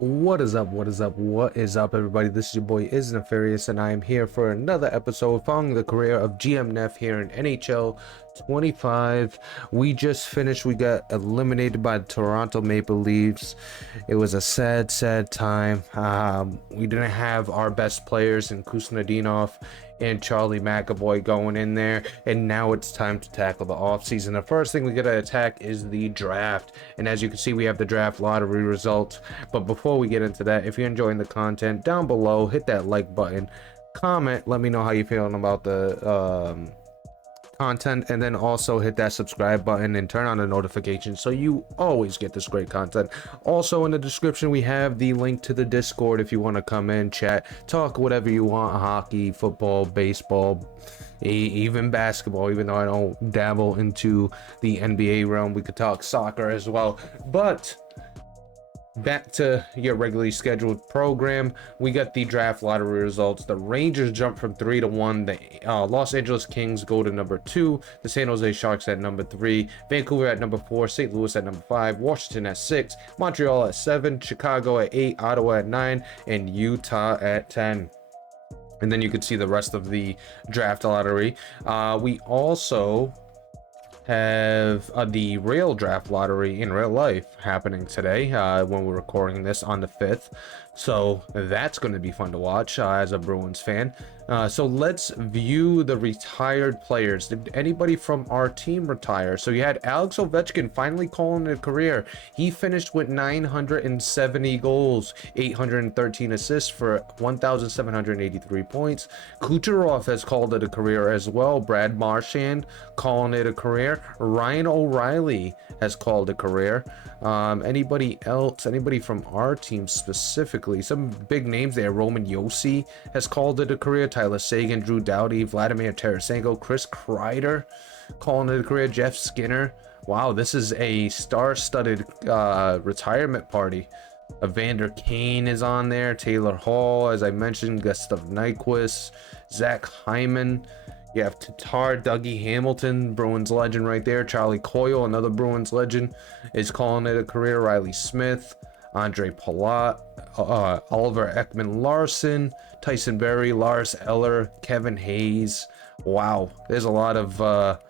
What is up? What is up? What is up, everybody? This is your boy Is Nefarious, and I am here for another episode following the career of GM Neff here in NHL 25. We just finished. We got eliminated by the Toronto Maple Leafs. It was a sad time. We didn't have our best players in Kuznetsov and Charlie McAvoy going in there, and now it's time to tackle the offseason. The first thing we gotta attack is the draft, and as you can see, we have the draft lottery results. But before we get into that, if you're enjoying the content, down below, hit that like button, comment, let me know how you're feeling about the content, and then also hit that subscribe button and turn on the notifications so you always get this great content. Also, in the description we have the link to the Discord if you want to come in, chat, talk whatever you want: hockey, football, baseball, even basketball. Even though I don't dabble into the NBA realm, we could talk soccer as well. But back to your regularly scheduled program. We got the draft lottery results. The Rangers jump from 3 to 1. The Los Angeles Kings go to number 2. The San Jose Sharks at number 3. Vancouver at number 4. St. Louis at number 5. Washington at 6. Montreal at 7. Chicago at 8. Ottawa at 9. And Utah at 10. And then you can see the rest of the draft lottery. We also have the real draft lottery in real life happening today when we're recording this on the 5th, so that's going to be fun to watch as a Bruins fan. So let's view the retired players. Did anybody from our team retire? So you had Alex Ovechkin finally calling it a career. He finished with 970 goals, 813 assists for 1,783 points. Kucherov has called it a career as well. Brad Marchand calling it a career. Ryan O'Reilly has called a career. Anybody else? Anybody from our team specifically? Some big names there. Roman Josi has called it a career. Tyler Seguin, Drew Doughty, Vladimir Tarasenko, Chris Kreider calling it a career. Jeff Skinner. Wow, this is a star-studded retirement party. Evander Kane is on there. Taylor Hall, as I mentioned. Gustav Nyquist, Zach Hyman. You have Tatar, Dougie Hamilton, Bruins legend right there. Charlie Coyle, another Bruins legend, is calling it a career. Riley Smith, Andre Palat, Oliver Ekman-Larsson, Tyson Berry, Lars Eller, Kevin Hayes. Wow, there's a lot of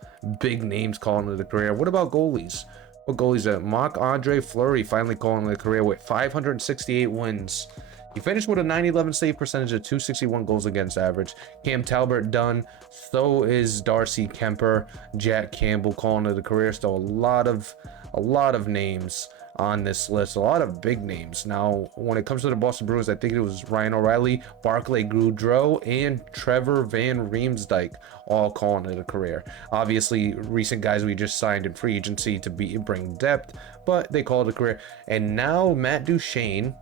big names calling it a career. What about goalies? What goalies are Marc-Andre Fleury finally calling it a career with 568 wins. He finished with a 911 save percentage of 261 goals against average. Cam Talbot done. So is Darcy Kemper, Jack Campbell calling it a career. So a lot of names on this list, a lot of big names. Now, when it comes to the Boston Bruins, I think it was Ryan O'Reilly, Barclay Goodrow, and Trevor Van Riemsdyk all calling it a career. Obviously, recent guys we just signed in free agency to bring depth, but they call it a career. And now Matt Duchene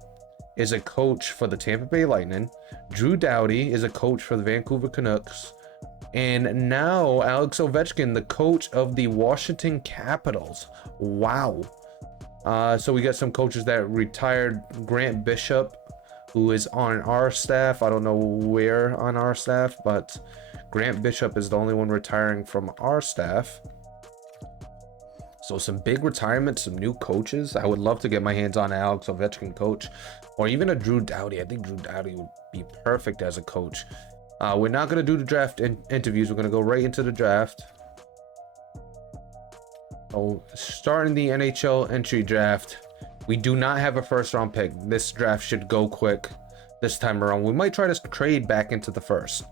is a coach for the Tampa Bay Lightning. Drew Doughty is a coach for the Vancouver Canucks. And now Alex Ovechkin, the coach of the Washington Capitals. Wow. So we got some coaches that retired. Grant Bishop, who is on our staff. I don't know where on our staff, but Grant Bishop is the only one retiring from our staff. So some big retirements, some new coaches. I would love to get my hands on an Alex Ovechkin coach, or even a Drew Doughty. I think Drew Doughty would be perfect as a coach. We're not going to do the draft interviews. We're going to go right into the draft. So starting the NHL entry draft, we do not have a first round pick. This draft should go quick this time around. We might try to trade back into the first.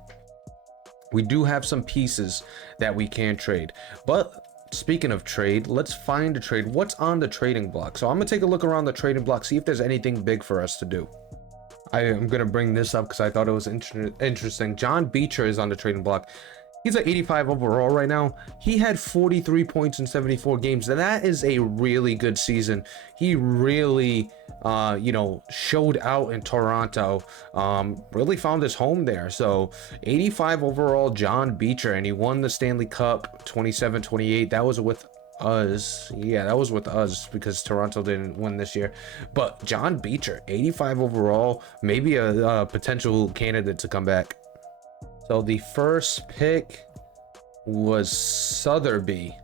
We do have some pieces that we can trade, but speaking of trade, let's find a trade. What's on the trading block? So I'm gonna take a look around the trading block, see if there's anything big for us to do. I am gonna bring this up because I thought it was interesting. John Beecher is on the trading block. He's at 85 overall right now. He had 43 points in 74 games, and that is a really good season. He really showed out in Toronto, really found his home there. So 85 overall, John Beecher, and he won the Stanley Cup 27-28. That was with us. Yeah, that was with us because Toronto didn't win this year. But John Beecher, 85 overall, maybe a potential candidate to come back. So the first pick was Sotheby,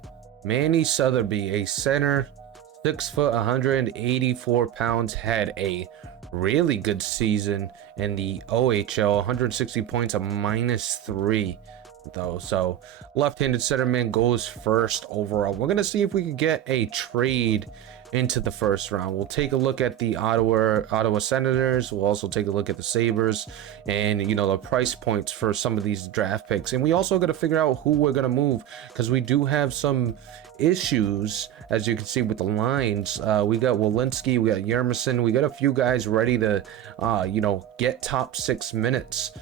Manny Sotheby, a center, 6 foot, 184 pounds, had a really good season in the OHL, 160 points, a -3 though. So left-handed centerman goes first overall. We're gonna see if we could get a trade into the first round. We'll take a look at the Ottawa Senators. We'll also take a look at the Sabres and the price points for some of these draft picks. And we also got to figure out who we're gonna move, because we do have some issues, as you can see with the lines. We got Walensky, we got Yermison, we got a few guys ready to get top 6 minutes.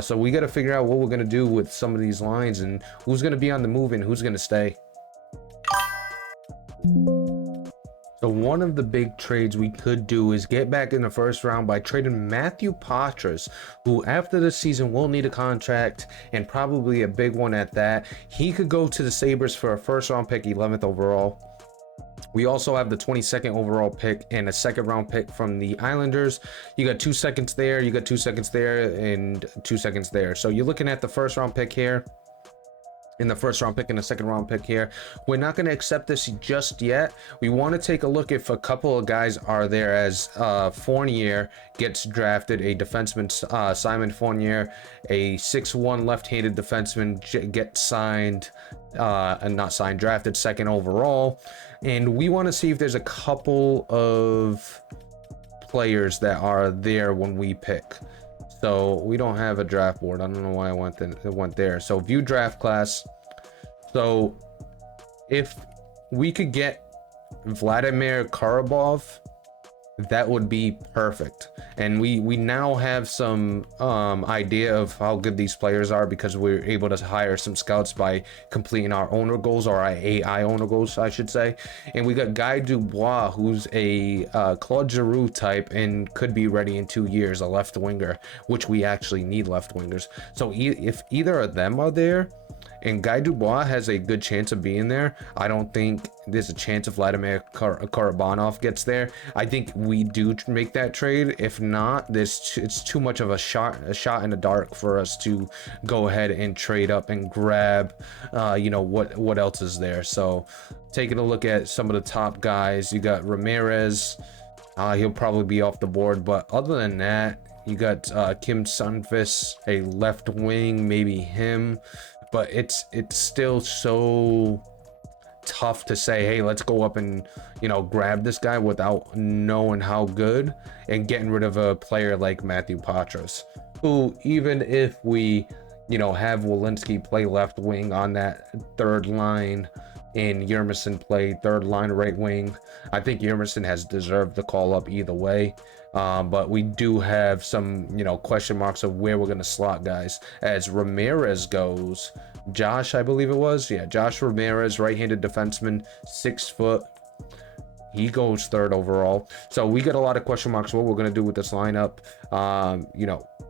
So we got to figure out what we're going to do with some of these lines and who's going to be on the move and who's going to stay. So one of the big trades we could do is get back in the first round by trading Matthew Patras, who after the season will need a contract, and probably a big one at that. He could go to the Sabres for a first round pick, 11th overall. We also have the 22nd overall pick and a second round pick from the Islanders. You got 2 seconds there, you got 2 seconds there, and 2 seconds there. So you're looking at the first round pick here, in the first round pick and the second round pick here. We're not going to accept this just yet. We want to take a look if a couple of guys are there, as Fournier gets drafted, a defenseman, Simon Fournier, a 6'1" left-handed defenseman, gets signed, and not signed, drafted second overall. And we want to see if there's a couple of players that are there when we pick. So we don't have a draft board. I don't know why it went there. So view draft class. So if we could get Vladimir Karabov, that would be perfect. And we now have some idea of how good these players are, because we're able to hire some scouts by completing our owner goals, or our AI owner goals, I should say. And we got Guy Dubois, who's a Claude Giroux type and could be ready in 2 years, a left winger, which we actually need left wingers. So if either of them are there, and Guy Dubois has a good chance of being there, I don't think there's a chance of Vladimir Karabanov gets there. I think we do make that trade. If not, it's too much of a shot in the dark for us to go ahead and trade up and grab what else is there. So taking a look at some of the top guys, you got Ramirez. He'll probably be off the board, but other than that, you got Kim Sundqvist, a left wing, maybe him. But it's still so tough to say, hey, let's go up and grab this guy without knowing how good, and getting rid of a player like Matthew Patras, who, even if we have Walensky play left wing on that third line and Yermison play third line right wing, I think Yermison has deserved the call up either way. But we do have some question marks of where we're going to slot guys. As Ramirez goes, Josh, I believe it was, Josh Ramirez, right-handed defenseman, 6 foot, he goes third overall. So we got a lot of question marks what we're going to do with this lineup.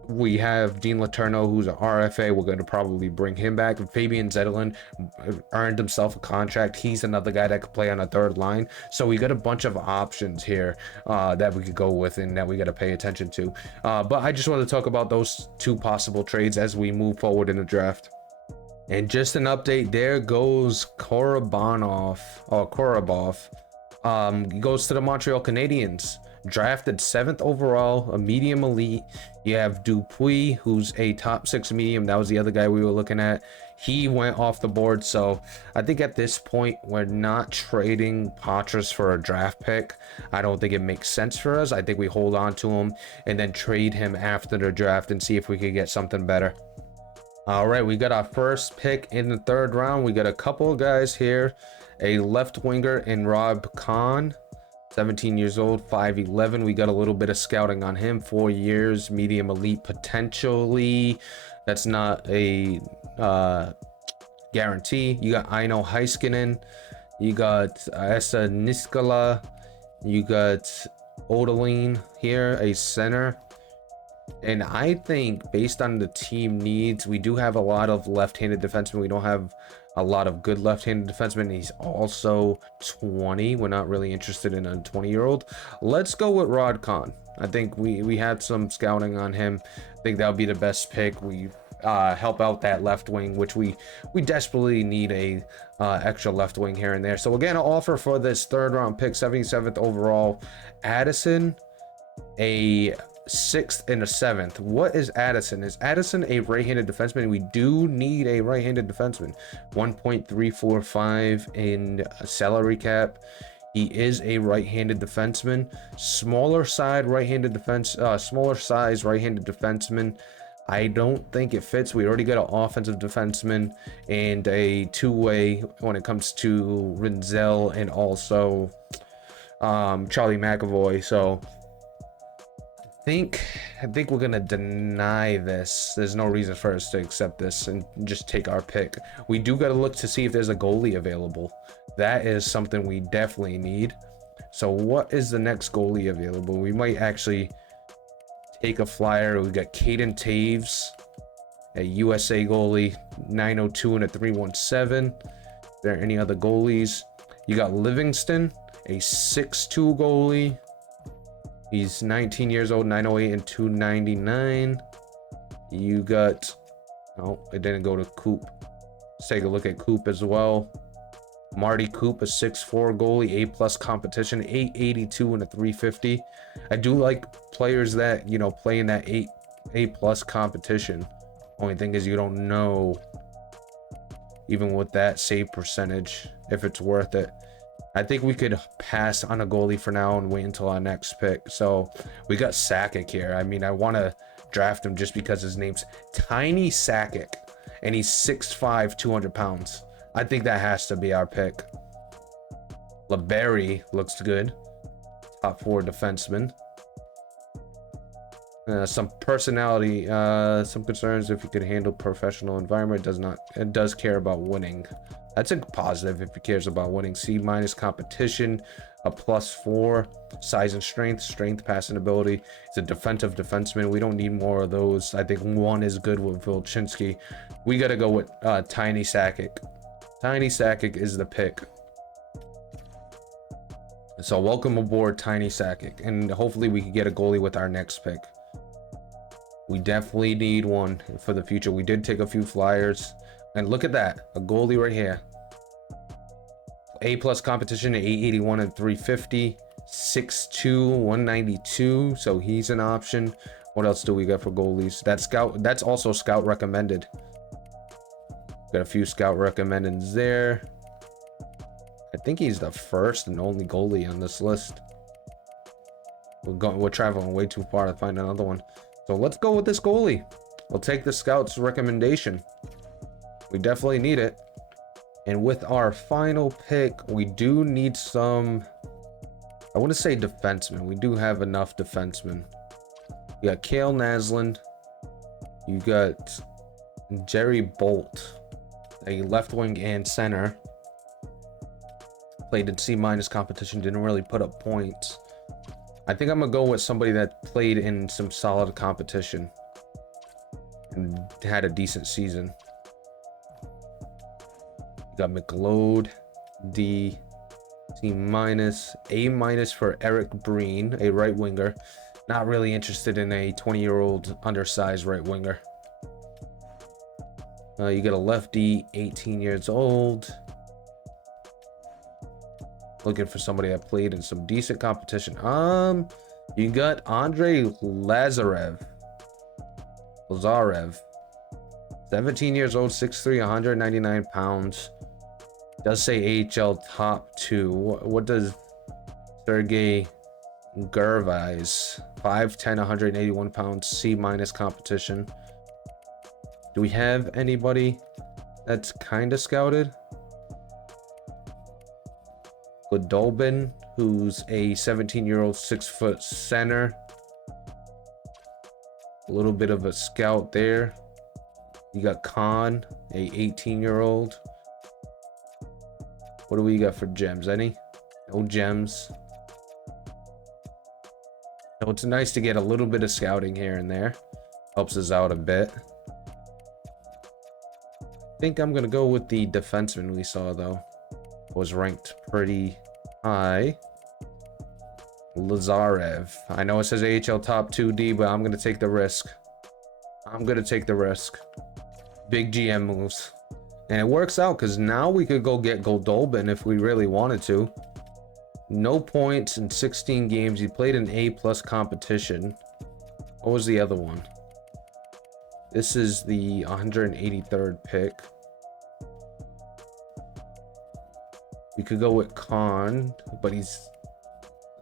We have Dean Letourneau, who's an RFA. We're going to probably bring him back. Fabian Zetterlund earned himself a contract. He's another guy that could play on a third line. So we got a bunch of options here that we could go with and that we got to pay attention to. But I just want to talk about those 2 possible trades as we move forward in the draft. And just an update, there goes Korobov. He goes to the Montreal Canadiens. Drafted 7th overall, a medium elite. You have Dupuis, who's a top 6 medium. That was the other guy we were looking at. He went off the board. So I think at this point, we're not trading Patras for a draft pick. I don't think it makes sense for us. I think we hold on to him and then trade him after the draft and see if we could get something better. All right, we got our first pick in the 3rd round. We got a couple of guys here. A left winger in Rob Kahn, 17 years old, 5'11". We got a little bit of scouting on him, 4 years, medium elite potentially. That's not a guarantee. You got Aino Heiskanen, you got Esa Niskala, you got Odeline here, a center. And I think based on the team needs, we do have a lot of left-handed defensemen. We don't have a lot of good left-handed defensemen. He's also 20. We're not really interested in a 20-year-old. Let's go with Rod Kahn. I think we had some scouting on him. I think that would be the best pick. We help out that left wing, which we desperately need a extra left wing here and there. So again, an offer for this 3rd round pick, 77th overall, Addison a 6th and a 7th. What is Addison? Is Addison a right-handed defenseman? We do need a right-handed defenseman. 1.345 in salary cap. He is a right-handed defenseman. Smaller size right-handed defenseman. I don't think it fits. We already got an offensive defenseman and a two-way when it comes to Rinzel and also Charlie McAvoy. So I think we're gonna deny this. There's no reason for us to accept this and just take our pick. We do gotta look to see if there's a goalie available. That is something we definitely need. So what is the next goalie available? We might actually take a flyer. We got Caden Taves, a USA goalie, 902 and a 317. Are there any other goalies? You got Livingston, a 6'2 goalie. He's 19 years old, 908 and 299. You got, oh, it didn't go to Coop. Let's take a look at Coop as well. Marty Coop, a 6'4 goalie, A+ competition, 882 and a 350. I do like players that, you know, play in that A+ competition. Only thing is you don't know, even with that save percentage, if it's worth it. I think we could pass on a goalie for now and wait until our next pick. So we got Sakic here. I mean, I want to draft him just because his name's Tiny Sakic and he's 6'5", 200 pounds. I think that has to be our pick. LeBerry looks good. Top 4 defenseman. Some personality, some concerns if you could handle professional environment. It does care about winning. That's a positive if he cares about winning. C- competition, a +4, size and strength, passing ability. He's a defensive defenseman. We don't need more of those. I think 1 is good with Volchinski. We got to go with Tiny Sakic. Tiny Sakic is the pick. So welcome aboard, Tiny Sakic, and hopefully we can get a goalie with our next pick. We definitely need one for the future. We did take a few flyers, and look at that, a goalie right here. A+ competition, 881 and 350, 6'2", 192. So he's an option. What else do we got for goalies? That's also scout recommended. Got a few scout recommendeds there. I think he's the first and only goalie on this list. We're traveling way too far to find another one. So let's go with this goalie. We'll take the scout's recommendation. We definitely need it. And with our final pick, we do need some, I want to say defensemen. We do have enough defensemen. You got Cale Naslund. You got Jerry Bolt, a left wing and center. Played in C- competition, didn't really put up points. I think I'm gonna go with somebody that played in some solid competition and had a decent season. You got McLeod, D, C-, A- for Eric Breen, a right winger. Not really interested in a 20-year-old undersized right winger. You got a lefty, 18 years old. Looking for somebody that played in some decent competition. You got Andre Lazarev. 17 years old, 6'3", 199 pounds. Does say AHL top 2. What does Sergey Gervais? 5'10", 181 pounds, C- competition. Do we have anybody that's kind of scouted? Godolbin, who's a 17-year-old 6-foot center. A little bit of a scout there. You got Khan, a 18-year-old. What do we got for gems? Any? No gems. So it's nice to get a little bit of scouting here and there. Helps us out a bit. I think I'm gonna go with the defenseman we saw though. Was ranked pretty high. Lazarev. I know it says AHL top 2D, but I'm gonna take the risk. Big GM moves. And it works out because now we could go get Goldolbin if we really wanted to. No points in 16 games. He played an A plus competition. What was the other one? This is the 183rd pick. We could go with Khan, but he's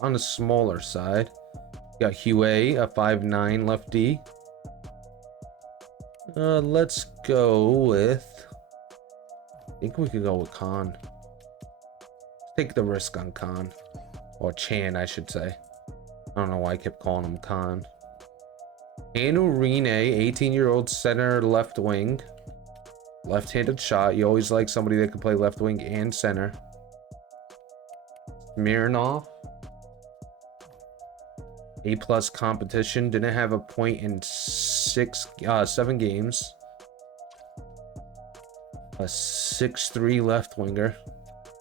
on the smaller side. Got Hue, a 5'9" lefty. Let's go with... I think we could go with Khan. Take the risk on Khan. Or Chan, I should say. I don't know why I kept calling him Khan. Anu Rene, 18-year-old center left wing. Left-handed shot. You always like somebody that can play left wing and center. Mironov. A plus competition. Didn't have a point in 7 games. A 6'3" left winger.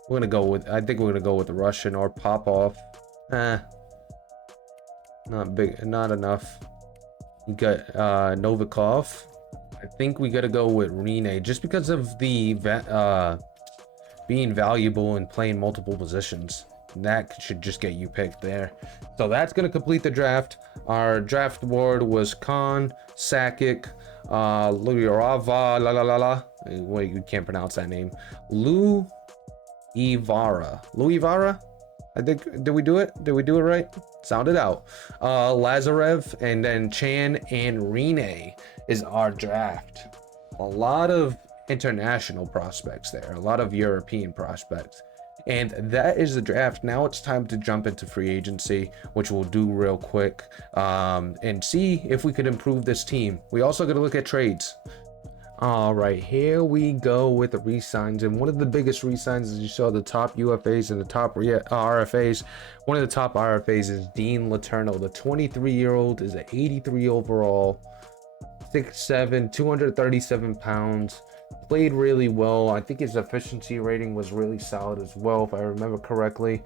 We're gonna go with, I think we're gonna go with the Russian or Popov. Not big, not enough. You got Novikov. I think we gotta go with Rene just because of the being valuable and playing multiple positions. That should just get you picked there. So that's gonna complete the draft. Our draft board was Khan, Sakic, Luirava, wait, you can't pronounce that name. Louis Vara. I think, did we do it right? Sound it out. Lazarev, and then Chan and Rene is our draft. A lot of international prospects there, a lot of European prospects. And that is the draft. Now it's time to jump into free agency, which we'll do real quick, and see if we could improve this team. We also got to look at trades. All right, here we go with the re-signs, and one of the biggest re-signs is you saw the top UFAs and the top RFAs. One of the top RFAs is Dean Letourneau. The 23-year-old is an 83 overall, 6'7", 237 pounds. Played really well. I think his efficiency rating was really solid as well, if I remember correctly.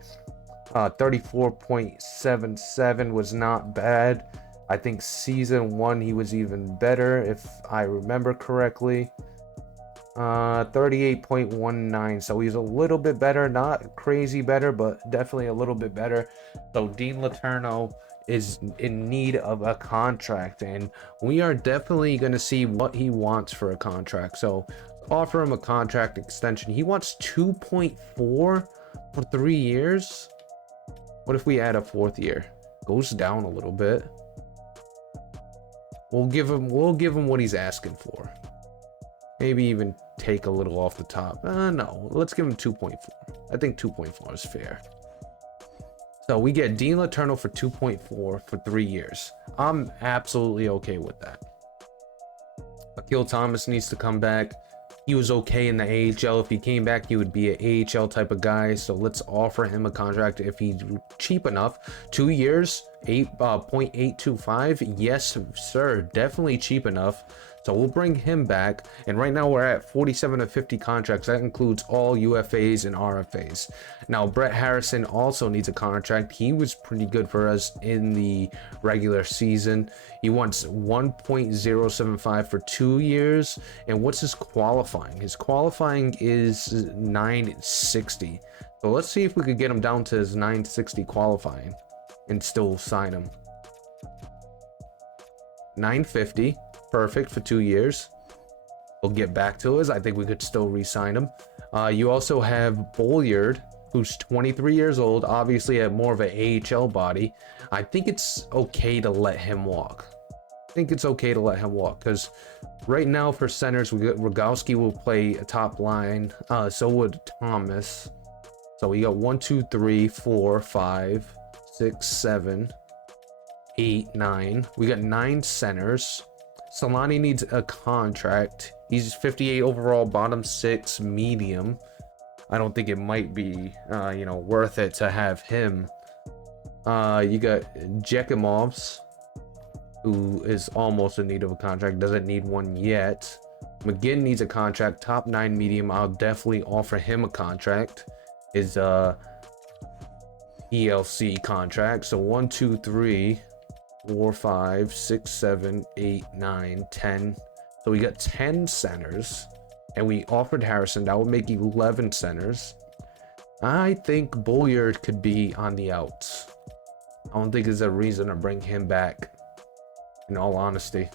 34.77 was not bad. I think season 1 he was even better, if I remember correctly. 38.19, so he's a little bit better, not crazy better, but definitely a little bit better. So Dean Letourneau is in need of a contract, and we are definitely going to see what he wants for a contract. So offer him a contract extension. He wants 2.4 for 3 years. What if we add a 4th year? Goes down a little bit. We'll give him what he's asking for. Maybe even take a little off the top. No, let's give him 2.4. I think 2.4 is fair. So we get Dean Letourneau for 2.4 for 3 years. I'm absolutely okay with that. Akil Thomas needs to come back. He was okay in the AHL. If he came back, he would be an AHL type of guy. So let's offer him a contract if he's cheap enough. 2 years, 8.825. Yes, sir. Definitely cheap enough. So we'll bring him back. And right now we're at 47 of 50 contracts. That includes all UFAs and RFAs. Now, Brett Harrison also needs a contract. He was pretty good for us in the regular season. He wants 1.075 for 2 years. And what's his qualifying? His qualifying is 960. So let's see if we could get him down to his 960 qualifying and still sign him. 950. Perfect for 2 years. We'll get back to us. I think we could still re-sign him. You also have Bolliard, who's 23 years old, obviously at more of an AHL body. I think it's okay to let him walk. Because right now for centers, we got Rogowski will play a top line. So would Thomas. So we got 1, 2, 3, 4, 5, 6, 7, 8, 9. We got 9 centers. Solani needs a contract. He's 58 overall, bottom 6, medium. I don't think it might be, worth it to have him. You got Jekimovs, who is almost in need of a contract, doesn't need one yet. McGinn needs a contract, top 9 medium. I'll definitely offer him a contract. His ELC contract. So 1, 2, 3, 4, 5, 6, 7, 8, 9, 10. So we got 10 centers, and we offered Harrison. That would make 11 centers. I think Bulliard could be on the outs. I don't think there's a reason to bring him back, in all honesty.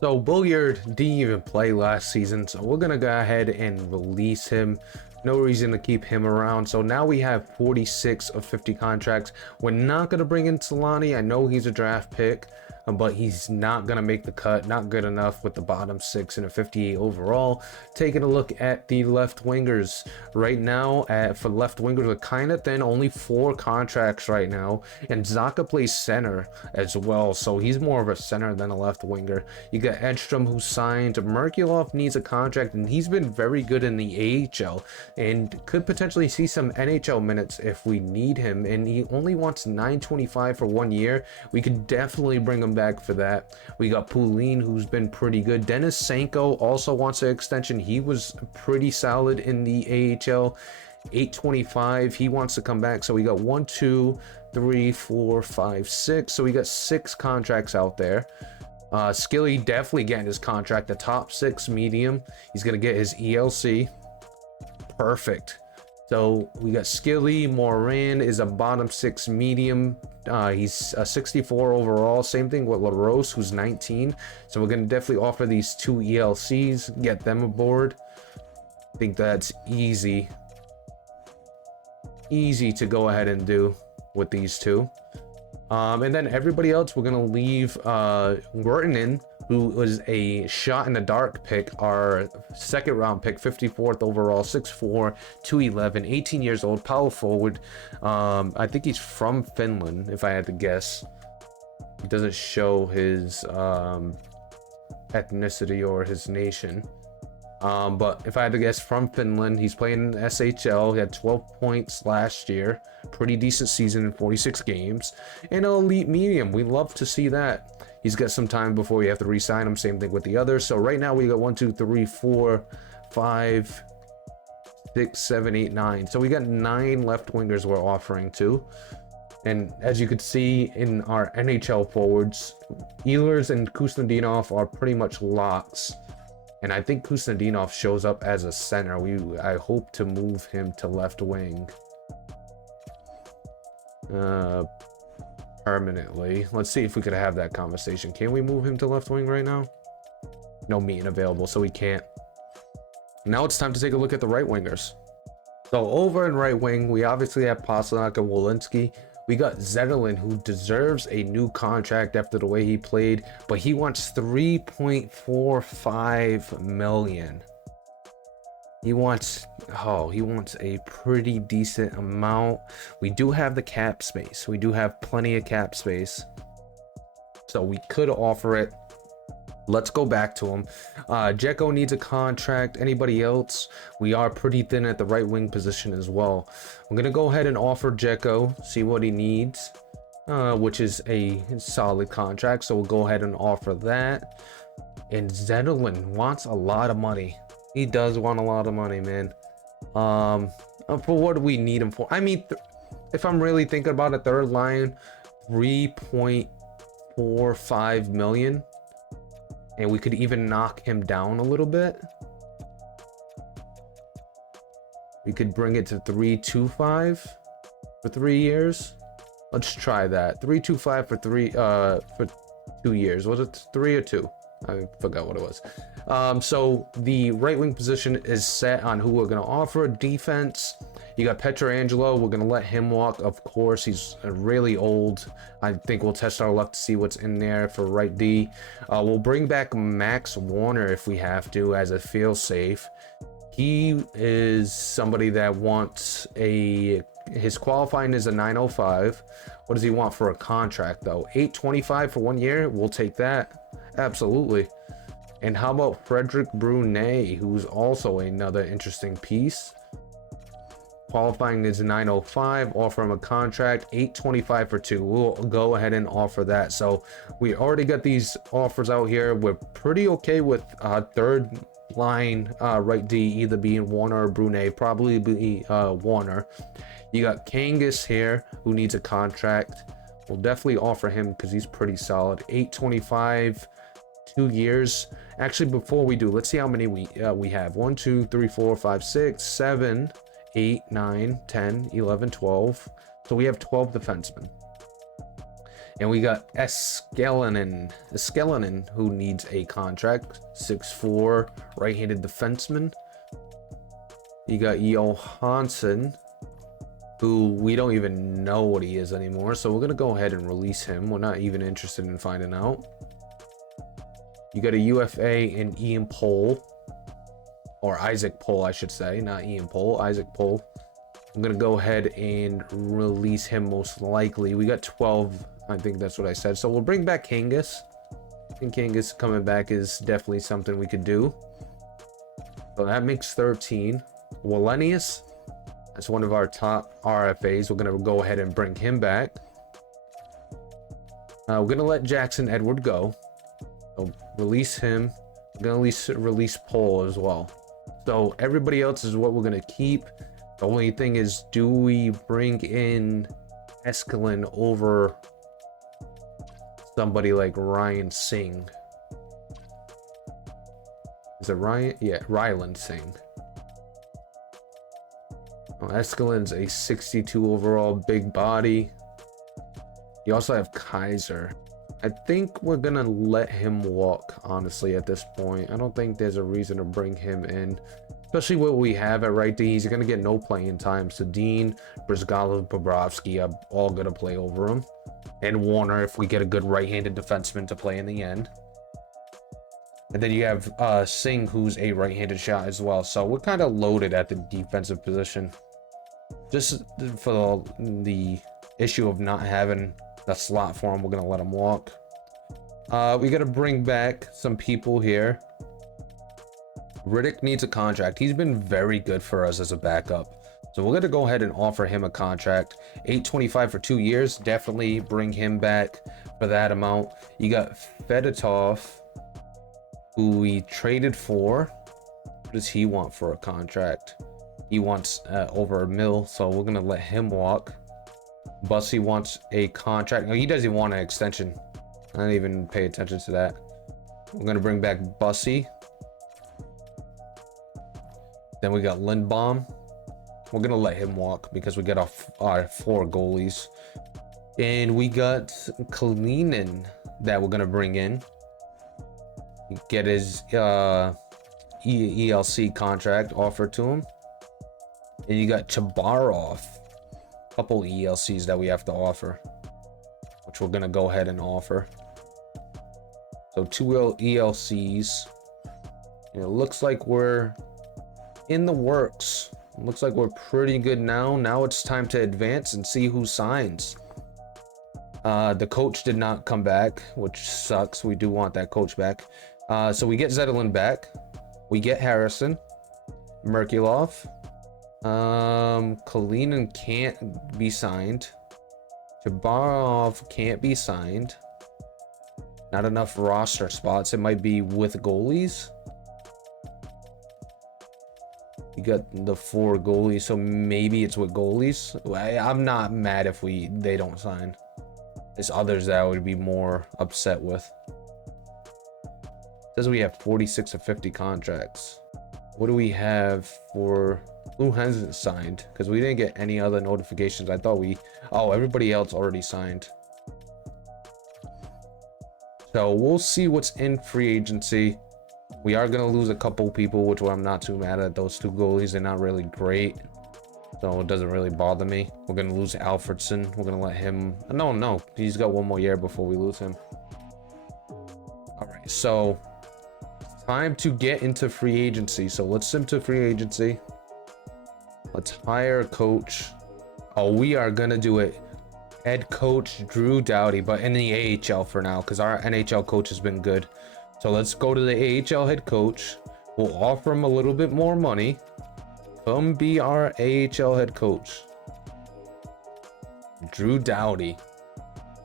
So Bulliard didn't even play last season, so we're gonna go ahead and release him. No reason to keep him around. So now we have 46 of 50 contracts. We're not gonna bring in Solani. I know he's a draft pick, but he's not gonna make the cut. Not good enough with the bottom 6 and a 58 overall. Taking a look at the left wingers right now, for left wingers, we're kind of thin. Only 4 contracts right now, and Zaka plays center as well, so he's more of a center than a left winger. You got Edstrom, who signed. Merkulov needs a contract, and he's been very good in the AHL and could potentially see some NHL minutes if we need him, and he only wants $925 for 1 year. We could definitely bring him back for that. We got Poulin, who's been pretty good. Dennis Sanko also wants an extension. He was pretty solid in the AHL. $825, he wants to come back. So we got 1, 2, 3, 4, 5, 6. So we got 6 contracts out there. Skilly definitely getting his contract, the top 6 medium. He's gonna get his ELC. Perfect. So we got Skilly. Moran is a bottom 6 medium. He's a 64 overall. Same thing with LaRose, who's 19. So we're gonna definitely offer these 2 ELCs, get them aboard. I think that's easy to go ahead and do with these 2. And then everybody else, we're gonna leave Wurtinen, who was a shot in the dark pick, our 2nd round pick, 54th overall, 6'4", 211, 18 years old, power forward. I think he's from Finland, if I had to guess. It doesn't show his ethnicity or his nation. But if I had to guess, from Finland. He's playing in SHL. He had 12 points last year. Pretty decent season in 46 games. And an elite medium. We love to see that. He's got some time before we have to re-sign him. Same thing with the others. So right now we got 1, 2, 3, 4, 5, 6, 7, 8, 9. So we got 9 left wingers we're offering to. And as you could see in our NHL forwards, Ehlers and Kuznetsov are pretty much locks. And I think Kuznetsov shows up as a center. I hope to move him to left wing permanently. Let's see if we could have that conversation. Can we move him to left wing right now? No meeting available, so we can't. Now it's time to take a look at the right wingers. So over in right wing, we obviously have Pastrnak and Wolinski. We got Zetterlund, who deserves a new contract after the way he played, but he wants $3.45 million. He wants a pretty decent amount. We do have the cap space. We do have plenty of cap space, so we could offer it. Let's go back to him. Dzeko needs a contract. Anybody else? We are pretty thin at the right wing position as well. I'm gonna go ahead and offer Dzeko, see what he needs, which is a solid contract. So we'll go ahead and offer that. And Zetterlund wants a lot of money. He does want a lot of money, man. For what do we need him for? I mean, if I'm really thinking about a third line, $3.45 million. And we could even knock him down a little bit. We could bring it to 3.25 for 3 years. Let's try that. 3.25 for 2 years. Was it 3 or 2? I forgot what it was. So the right wing position is set on who we're going to offer. Defense, you got Pietrangelo. We're going to let him walk, of course. He's really old. I think we'll test our luck to see what's in there for right D. We'll bring back Max Warner if we have to as a feel safe. He is somebody that wants his qualifying is a 905. What does he want for a contract though? 825 for 1 year. We'll take that. Absolutely. And how about Frederick Brunet, who's also another interesting piece? Qualifying is 905. Offer him a contract, 825 for 2. We'll go ahead and offer that. So we already got these offers out here. We're pretty okay with third line right D either being Warner or Brunet. Probably be Warner. You got Kangas here who needs a contract. We'll definitely offer him because he's pretty solid. 825, 2 years. Actually, before we do, let's see how many we have. 1, 2, 3, 4, 5, 6, 7, 8, 9, 10, 11, 12. So we have 12 defensemen. And we got Eskelainen, who needs a contract. 6'4", right-handed defenseman. You got Johansson, who we don't even know what he is anymore. So we're going to go ahead and release him. We're not even interested in finding out. You got a UFA in Ian Pohl. Or Isaac Pohl, I should say. Not Ian Pohl, Isaac Pohl. I'm going to go ahead and release him most likely. We got 12. I think that's what I said. So we'll bring back Kangas. I think Kangas coming back is definitely something we could do. So that makes 13. Wallenius, that's one of our top RFAs. We're going to go ahead and bring him back. We're going to let Jackson Edward go. So release him. We're going to release Paul as well. So everybody else is what we're going to keep. The only thing is, do we bring in Eskelin over somebody like Ryan Singh? Is it Ryan? Yeah, Ryland Singh. Oh, Eskelin's a 62 overall, big body. You also have Kaiser. I think we're gonna let him walk, honestly, at this point. I don't think there's a reason to bring him in, especially what we have at right D. He's gonna get no playing time. So Dean, Brizgalov, Bobrovsky are all gonna play over him, and Warner if we get a good right-handed defenseman to play in the end. And then you have Singh, who's a right-handed shot as well. So we're kind of loaded at the defensive position, just for the issue of not having the slot for him. We're gonna let him walk. We gotta bring back some people here. Riddick needs a contract. He's been very good for us as a backup, so we're gonna go ahead and offer him a contract. $825 for 2 years. Definitely bring him back for that amount. You got Fedotov, who we traded for. What does he want for a contract? He wants over $1 million, so we're gonna let him walk. Bussy wants a contract. No, he doesn't want an extension. I didn't even pay attention to that. We're gonna bring back Bussy. Then we got Lindbaum. We're gonna let him walk because we got our 4 goalies. And we got Kalinin that we're gonna bring in. Get his ELC contract offered to him. And you got Chabarov. Couple ELCs that we have to offer, which we're gonna go ahead and offer. So 2 ELCs. It looks like we're in the works. It looks like we're pretty good now. Now it's time to advance and see who signs. The coach did not come back, which sucks. We do want that coach back. So we get Zetterlund back. We get Harrison, Merkulov. Kalinin can't be signed. Chabarov can't be signed. Not enough roster spots. It might be with goalies. You got the 4 goalies, so maybe it's with goalies. I'm not mad if they don't sign. There's others that I would be more upset with. It says we have 46 of 50 contracts. What do we have for... Who hasn't signed? Because we didn't get any other notifications. I thought everybody else already signed. So we'll see what's in free agency. We are going to lose a couple people, which I'm not too mad at. Those 2 goalies, they're not really great, so it doesn't really bother me. We're going to lose Alfredson. We're going to let him... No, he's got 1 more year before we lose him. All right, so time to get into free agency. So let's into free agency. Let's hire a coach. Oh, we are gonna do it. Head coach Drew Doughty, but in the AHL for now, because our NHL coach has been good. So let's go to the AHL head coach. We'll offer him a little bit more money. Come be our AHL head coach. Drew Doughty.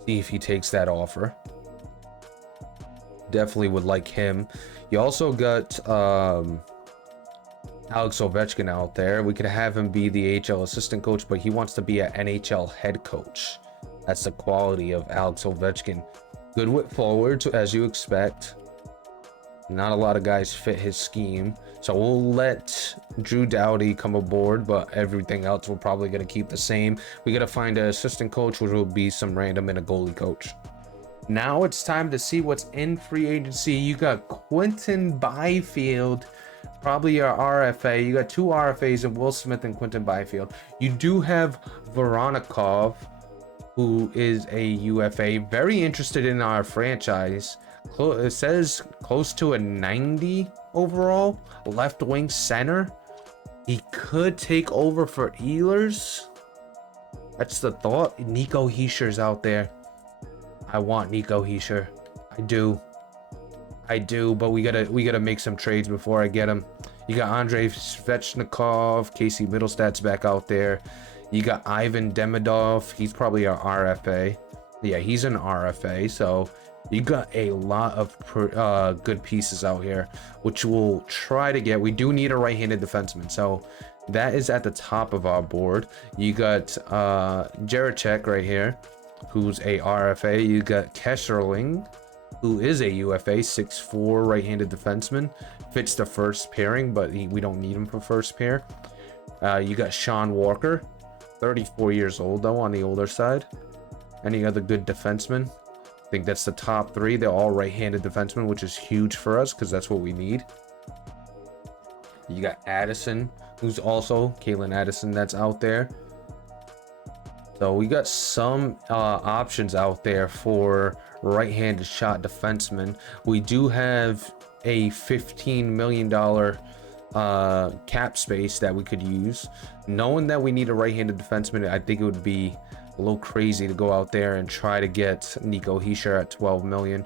See if he takes that offer. Definitely would like him. You also got Alex Ovechkin out there. We could have him be the AHL assistant coach, but he wants to be an NHL head coach. That's the quality of Alex Ovechkin. Good with forwards, as you expect. Not a lot of guys fit his scheme. So we'll let Drew Doughty come aboard, but everything else we're probably going to keep the same. We got to find an assistant coach, which will be some random and a goalie coach. Now it's time to see what's in free agency. You got Quentin Byfield, probably your RFA. You got 2 RFAs in Will Smith and Quentin Byfield. You do have Voronikov, who is a UFA, very interested in our franchise. It says close to a 90 overall, left wing center. He could take over for Ehlers. That's the thought. Nico Heischer's out there. I want Nico Heischer. I do, but we gotta make some trades before I get him. You got Andrei Svechnikov, Casey Middlestad's back out there. You got Ivan Demidov. He's probably our RFA. Yeah, he's an RFA. So you got a lot of good pieces out here, which we'll try to get. We do need a right-handed defenseman, so that is at the top of our board. You got Jaracek right here, who's a RFA. You got Kesserling, who is a UFA, 6'4", right-handed defenseman. Fits the first pairing, but we don't need him for first pair. You got Sean Walker, 34 years old, though, on the older side. Any other good defensemen? I think that's the top 3. They're all right-handed defensemen, which is huge for us because that's what we need. You got Addison, who's also Caitlin Addison, that's out there. So we got some options out there for right-handed shot defensemen. We do have a $15 million cap space that we could use. Knowing that we need a right-handed defenseman, I think it would be a little crazy to go out there and try to get Nico Hischier at 12 million.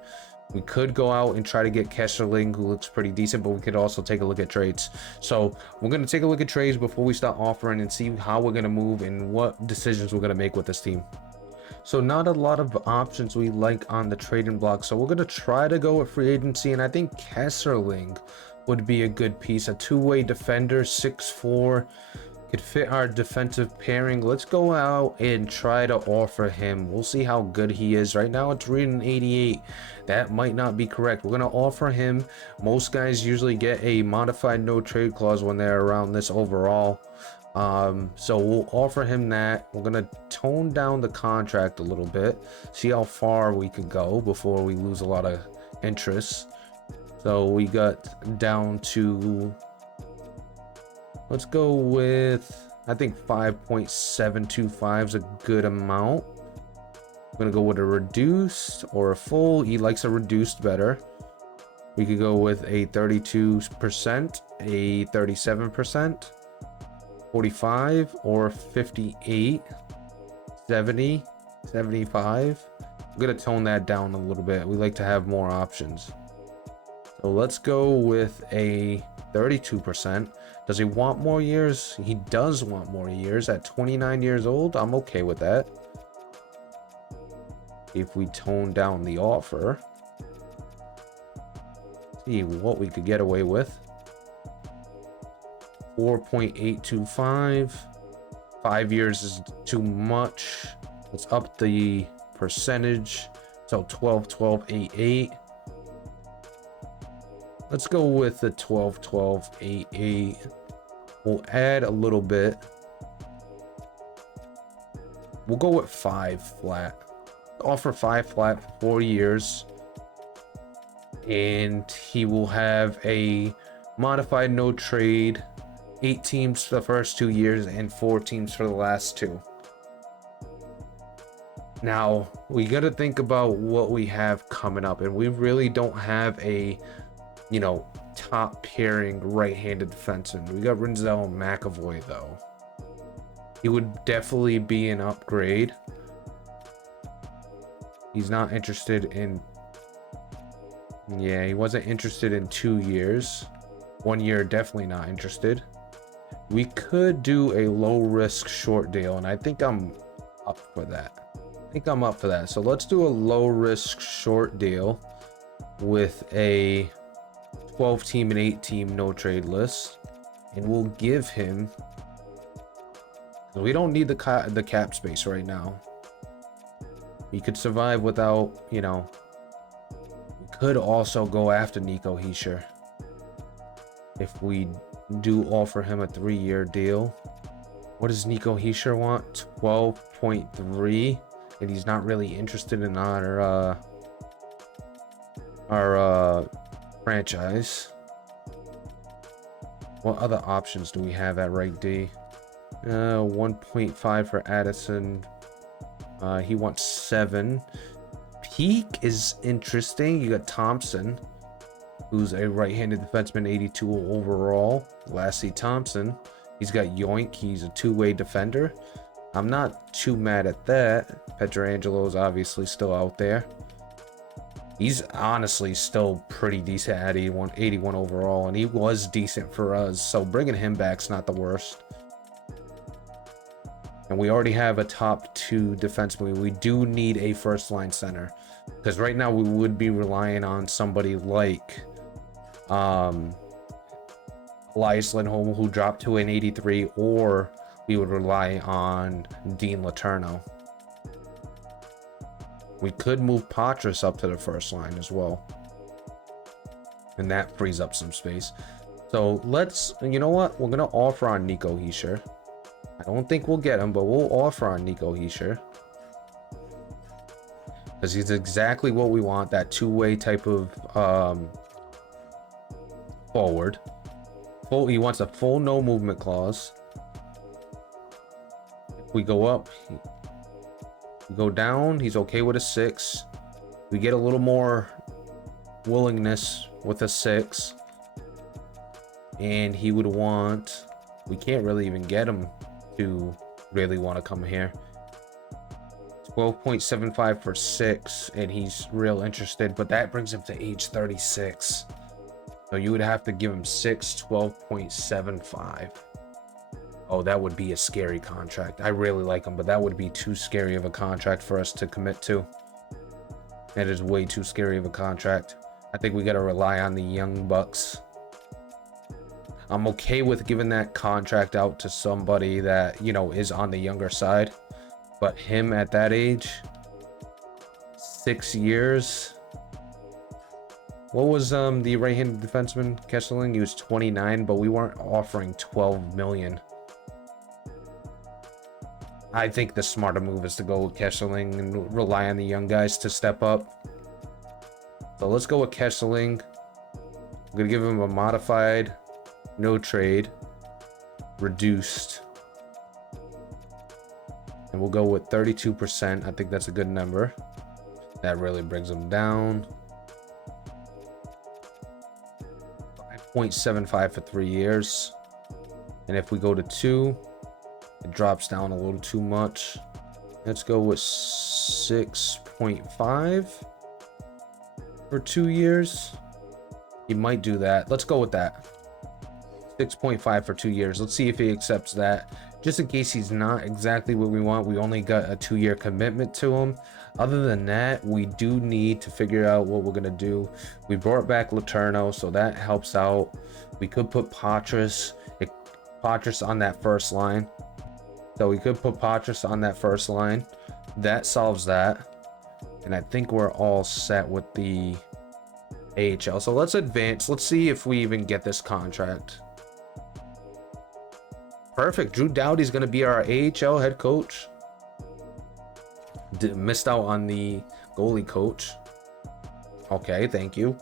We could go out and try to get Kesserling, who looks pretty decent, but we could also take a look at trades. So we're going to take a look at trades before we start offering and see how we're going to move and what decisions we're going to make with this team. So not a lot of options we like on the trading block. So we're going to try to go with free agency, and I think Kesserling would be a good piece. A two-way defender, 6'4", could fit our defensive pairing. Let's go out and try to offer him. We'll see how good he is. Right now it's reading 88. That might not be correct. We're going to offer him. Most guys usually get a modified no trade clause when they're around this overall. So we'll offer him that. We're going to tone down the contract a little bit, see how far we could go before we lose a lot of interest. So we got down to, let's go with, I think 5.725 is a good amount. I'm gonna go with a reduced or a full. He likes a reduced better. We could go with a 32%, a 37%, 45, or 58, 70, 75. I'm gonna tone that down a little bit. We like to have more options. So let's go with a 32%. Does he want more years? He does want more years. At 29 years old, I'm okay with that. If we tone down the offer, see what we could get away with. 4.825. 5 years is too much. Let's up the percentage. So 12.88. Let's go with the 12.88. We'll add a little bit. We'll go with 5 flat. Offer 5 flat for 4 years. And he will have a modified no trade. 8 teams for the first 2 years and 4 teams for the last 2. Now, we got to think about what we have coming up. And we really don't have a, you know, top pairing right-handed defenseman. We got Rinzel McAvoy though. He would definitely be an upgrade. He's not interested in, yeah, he wasn't interested in 2 years. 1 year, definitely not interested. We could do a low risk short deal, and I think I'm up for that. So let's do a low risk short deal with a 12 team and 8 team no trade list, and we'll give him, we don't need the cap space right now. We could survive without, you know, we could also go after Nico Hischier if we do offer him a 3-year deal. What does Nico Hischier want? 12.3, and he's not really interested in our franchise. What other options do we have at right D? 1.5 for Addison. He wants 7. Peak is interesting. You got Thompson, who's a right-handed defenseman, 82 overall. Lassie Thompson. He's got Yoink. He's a two-way defender. I'm not too mad at that. Petrangelo's obviously still out there. He's honestly still pretty decent at 81 overall, and he was decent for us, so bringing him back's not the worst. And we already have a top 2 defenseman. We do need a first-line center, because right now we would be relying on somebody like Elias Lindholm, who dropped to an 83, or we would rely on Dean Letourneau. We could move Patras up to the first line as well, and that frees up some space. So let's, you know what, we're gonna offer on Nico Hischier. I don't think we'll get him, but we'll offer on Nico Hischier because he's exactly what we want, that two-way type of forward. He wants a full no movement clause. If we go up, we go down, he's okay with a 6. We get a little more willingness with a 6, and he would want, we can't really even get him to really want to come here. 12.75 for 6, and he's real interested, but that brings him to age 36, so you would have to give him 6. 12.75. Oh, that would be a scary contract. I really like him, but that would be too scary of a contract for us to commit to. That is way too scary of a contract. I think we got to rely on the young bucks. I'm okay with giving that contract out to somebody that, you know, is on the younger side, but him at that age, 6 years. What was the right-handed defenseman Kesselring? He was 29, but we weren't offering 12 million. I think the smarter move is to go with Kesselring and rely on the young guys to step up. So let's go with Kesselring. I'm gonna give him a modified, no trade, reduced, and we'll go with 32%. I think that's a good number. That really brings him down. 5.75 for 3 years, and if we go to 2, it drops down a little too much. Let's go with 6.5 for 2 years. He might do that. Let's go with that. 6.5 for 2 years. Let's see if he accepts that. Just in case he's not exactly what we want, we only got a 2-year commitment to him. Other than that, we do need to figure out what we're gonna do. We brought back Letourneau, so that helps out. We could put Patras on that first line. So we could put Patras on that first line. That solves that. And I think we're all set with the AHL. So let's advance. Let's see if we even get this contract. Perfect. Drew Doughty's going to be our AHL head coach. Missed out on the goalie coach. Okay, thank you.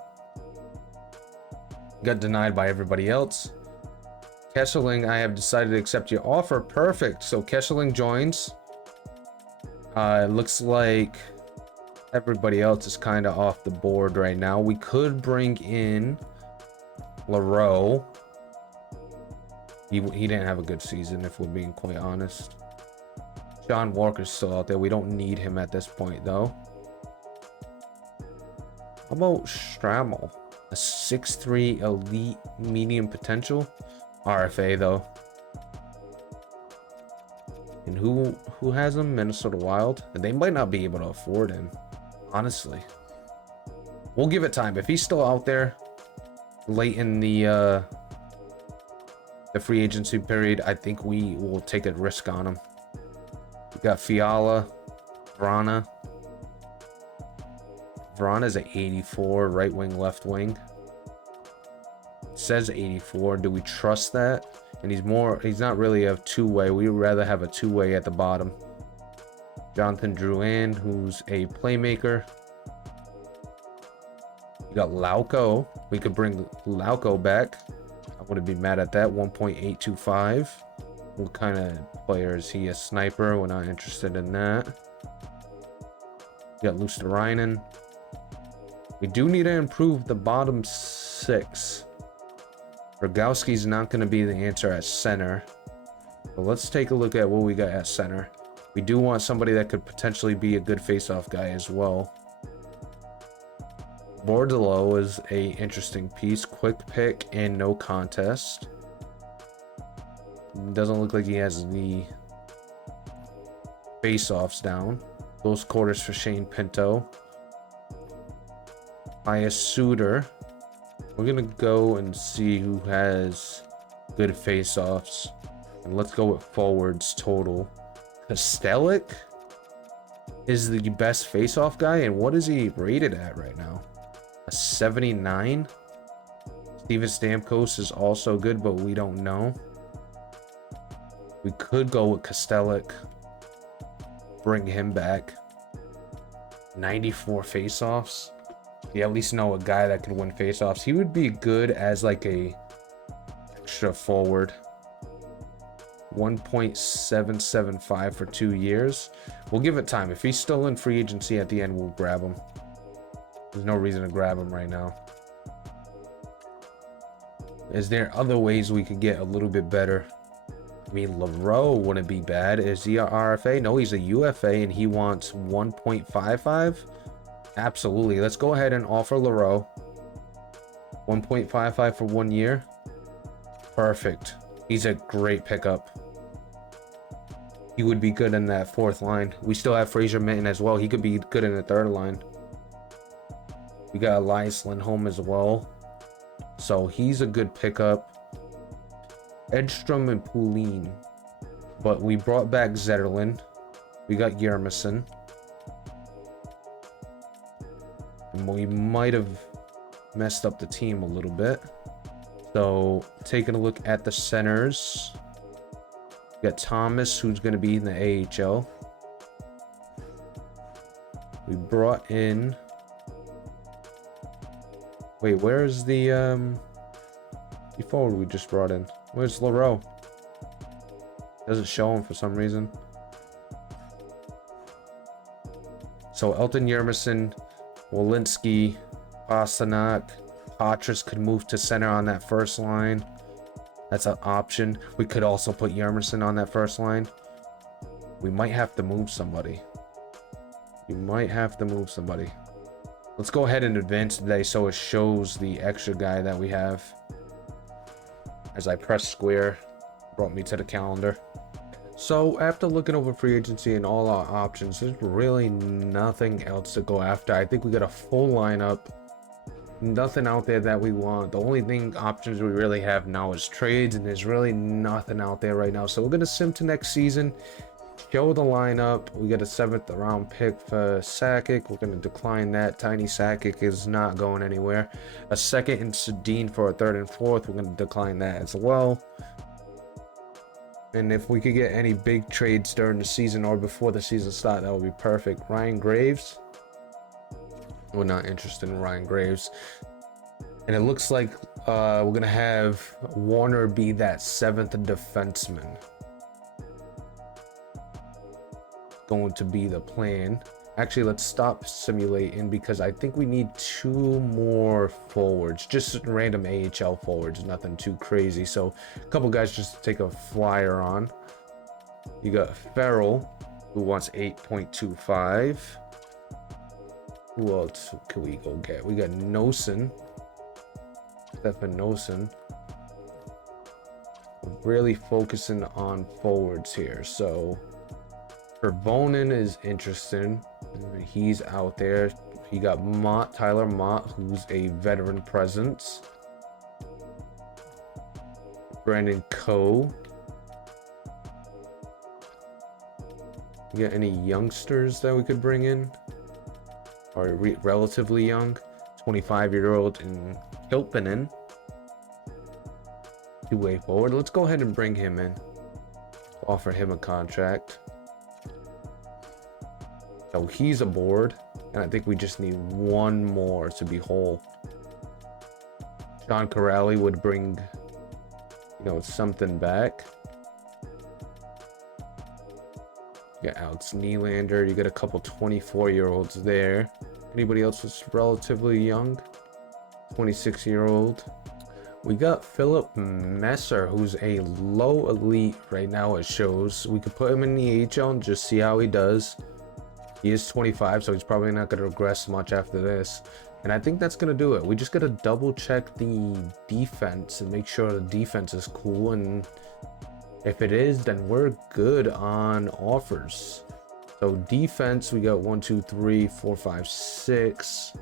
Got denied by everybody else. Kesselring, I have decided to accept your offer. Perfect. So Kesselring joins. It looks like everybody else is kind of off the board right now. We could bring in LaRoe. He didn't have a good season, if we're being quite honest. John Walker's still out there. We don't need him at this point, though. How about Strammel? A 6'3" elite medium potential. RFA, though. And who has him? Minnesota Wild. And they might not be able to afford him, honestly. We'll give it time. If he's still out there late in the free agency period, I think we will take a risk on him. We got Fiala, Vrana. Vron is at 84, right wing, left wing. It says 84. Do we trust that? And he's not really a two-way. We'd rather have a two-way at the bottom. Jonathan Drouin, who's a playmaker. You got Lauco. We could bring Lauco back. I wouldn't be mad at that. 1.825. What kind of player is he? A sniper? We're not interested in that. You got Luosterainen. We do need to improve the bottom six. Rogowski's not going to be the answer at center. But let's take a look at what we got at center. We do want somebody that could potentially be a good face-off guy as well. Bordelot is a interesting piece. Quick pick and no contest. Doesn't look like he has the face-offs down. Close quarters for Shane Pinto. Pius Suter. We're gonna go and see who has good face-offs. And let's go with forwards total. Kostelic is the best face-off guy, and what is he rated at right now? A 79. Steven Stamkos is also good, but we don't know. We could go with Kostelic. Bring him back. 94 face-offs. You at least know a guy that can win face-offs. He would be good as like a extra forward. 1.775 for 2 years. We'll give it time. If he's still in free agency at the end, we'll grab him. There's no reason to grab him right now. Is there other ways we could get a little bit better? I mean, Leroux wouldn't be bad. Is he a RFA? No, he's a UFA and he wants 1.55. Absolutely. Let's go ahead and offer Leroux 1.55 for 1 year. Perfect. He's a great pickup. He would be good in that fourth line. We still have Fraser Minton as well. He could be good in the third line. We got Elias Lindholm as well. So he's a good pickup. Edstrom and Poulin. But we brought back Zetterlund. We got Yermison. And we might have messed up the team a little bit. So taking a look at the centers. We got Thomas, who's going to be in the AHL. We brought in... Wait, where is the forward we just brought in? Where's Leroux? Doesn't show him for some reason. So Elton Yermison, Walensky, Pasternak, Patras could move to center on that first line. That's an option. We could also put Yermison on that first line. We might have to move somebody. Let's go ahead and advance today so it shows the extra guy that we have. As I press square, brought me to the calendar. So after looking over free agency and all our options, there's really nothing else to go after. I think we got a full lineup. Nothing out there that we want. The only options we really have now is trades, and there's really nothing out there right now. So we're gonna sim to next season. Show the lineup. We got a 7th round pick for Sakic. We're going to decline that. Tiny Sakic is not going anywhere. A 2nd in Sedin for a 3rd and 4th. We're going to decline that as well. And if we could get any big trades during the season or before the season start, that would be perfect. Ryan Graves. We're not interested in Ryan Graves. And it looks like we're going to have Warner be that 7th defenseman. Going to be the plan. Actually, let's stop simulating because I think we need 2 more forwards, just random AHL forwards, nothing too crazy. So a couple guys just to take a flyer on. You got Farrell, who wants 8.25. Who else can we go get? We got Nosen, Stefan Nosen. Really focusing on forwards here. So Bonin is interesting. He's out there. He got Tyler Mott, who's a veteran presence. Brandon Coe. You got any youngsters that we could bring in? or relatively young, 25-year-old in Kilpinen, two-way forward. Let's go ahead and bring him in, offer him a contract. So he's aboard, and I think we just need one more to be whole. Sean Corrali would bring, something back. You got Alex Nylander. You got a couple 24-year-olds there. Anybody else that's relatively young? 26-year-old. We got Philip Messer, who's a low elite right now. It shows. We could put him in the AHL and just see how he does. He is 25, so he's probably not going to regress much after this. And I think that's going to do it. We just got to double check the defense and make sure the defense is cool. And if it is, then we're good on offers. So defense, we got 1, 2, 3, 4, 5, 6,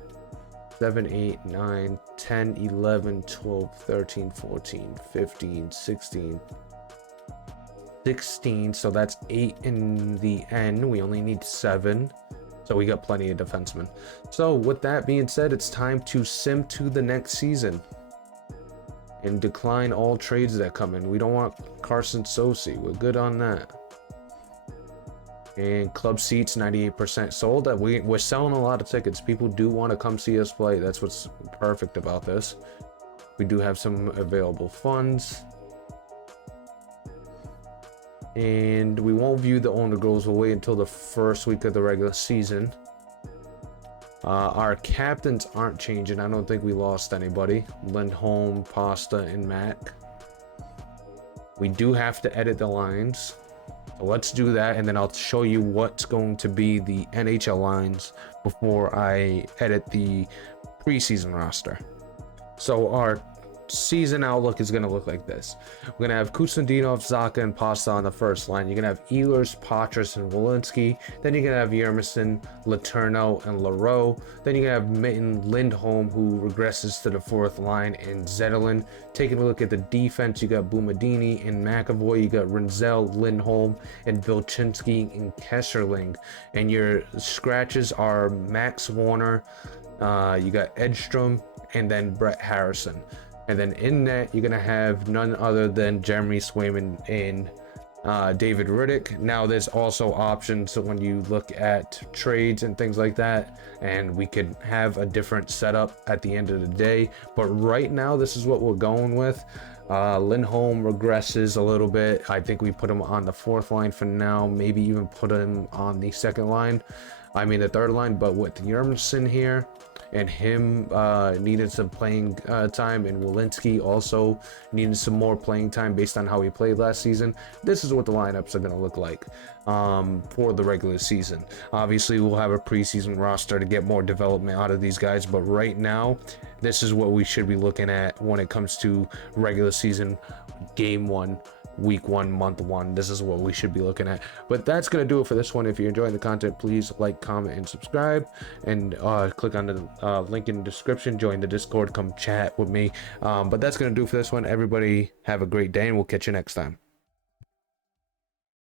7, 8, 9, 10, 11, 12, 13, 14, 15, 16. So that's 8 in the end. We only need 7. So we got plenty of defensemen. So with that being said, it's time to sim to the next season and decline all trades that come in. We don't want Carson Sosi. We're good on that. And club seats 98% sold. We're selling a lot of tickets. People do want to come see us play. That's what's perfect about this. We do have some available funds. And we won't view the owner goals. We'll wait until the first week of the regular season. Our captains aren't changing. I don't think we lost anybody. Lindholm, Pasta, and Mac. We do have to edit the lines. So let's do that, and then I'll show you what's going to be the NHL lines before I edit the preseason roster. So our season outlook is going to look like this. We're going to have Kusnedinov, Zacha, and Pasta on the first line. You're going to have Ehlers, Patras, and Walensky. Then you're going to have Yermison, Letourneau, and Leroux. Then you're going to have Mitten, Lindholm, who regresses to the fourth line, and Zetterlund. Taking a look at the defense, you got Bumadini and McAvoy. You got Renzel, Lindholm, and Vilchinski and Kesserling. And your scratches are Max Warner, you got Edstrom, and then Brett Harrison. And then in net, you're going to have none other than Jeremy Swayman and David Riddick. Now, there's also options when you look at trades and things like that, and we could have a different setup at the end of the day. But right now, this is what we're going with. Lindholm regresses a little bit. I think we put him on the fourth line for now, maybe even put him on the second line. I mean, the third line, but with Yermison here, and him needed some playing time, and Walensky also needed some more playing time based on how he played last season. This is what the lineups are going to look like for the regular season. Obviously, we'll have a preseason roster to get more development out of these guys, but right now, this is what we should be looking at when it comes to regular season, game 1. Week 1, month 1. This is what we should be looking at. But that's gonna do it for this one. If you're enjoying the content, please like, comment, and subscribe, and click on the link in the description. Join the Discord, come chat with me. But that's gonna do it for this one. Everybody have a great day, and we'll catch you next time.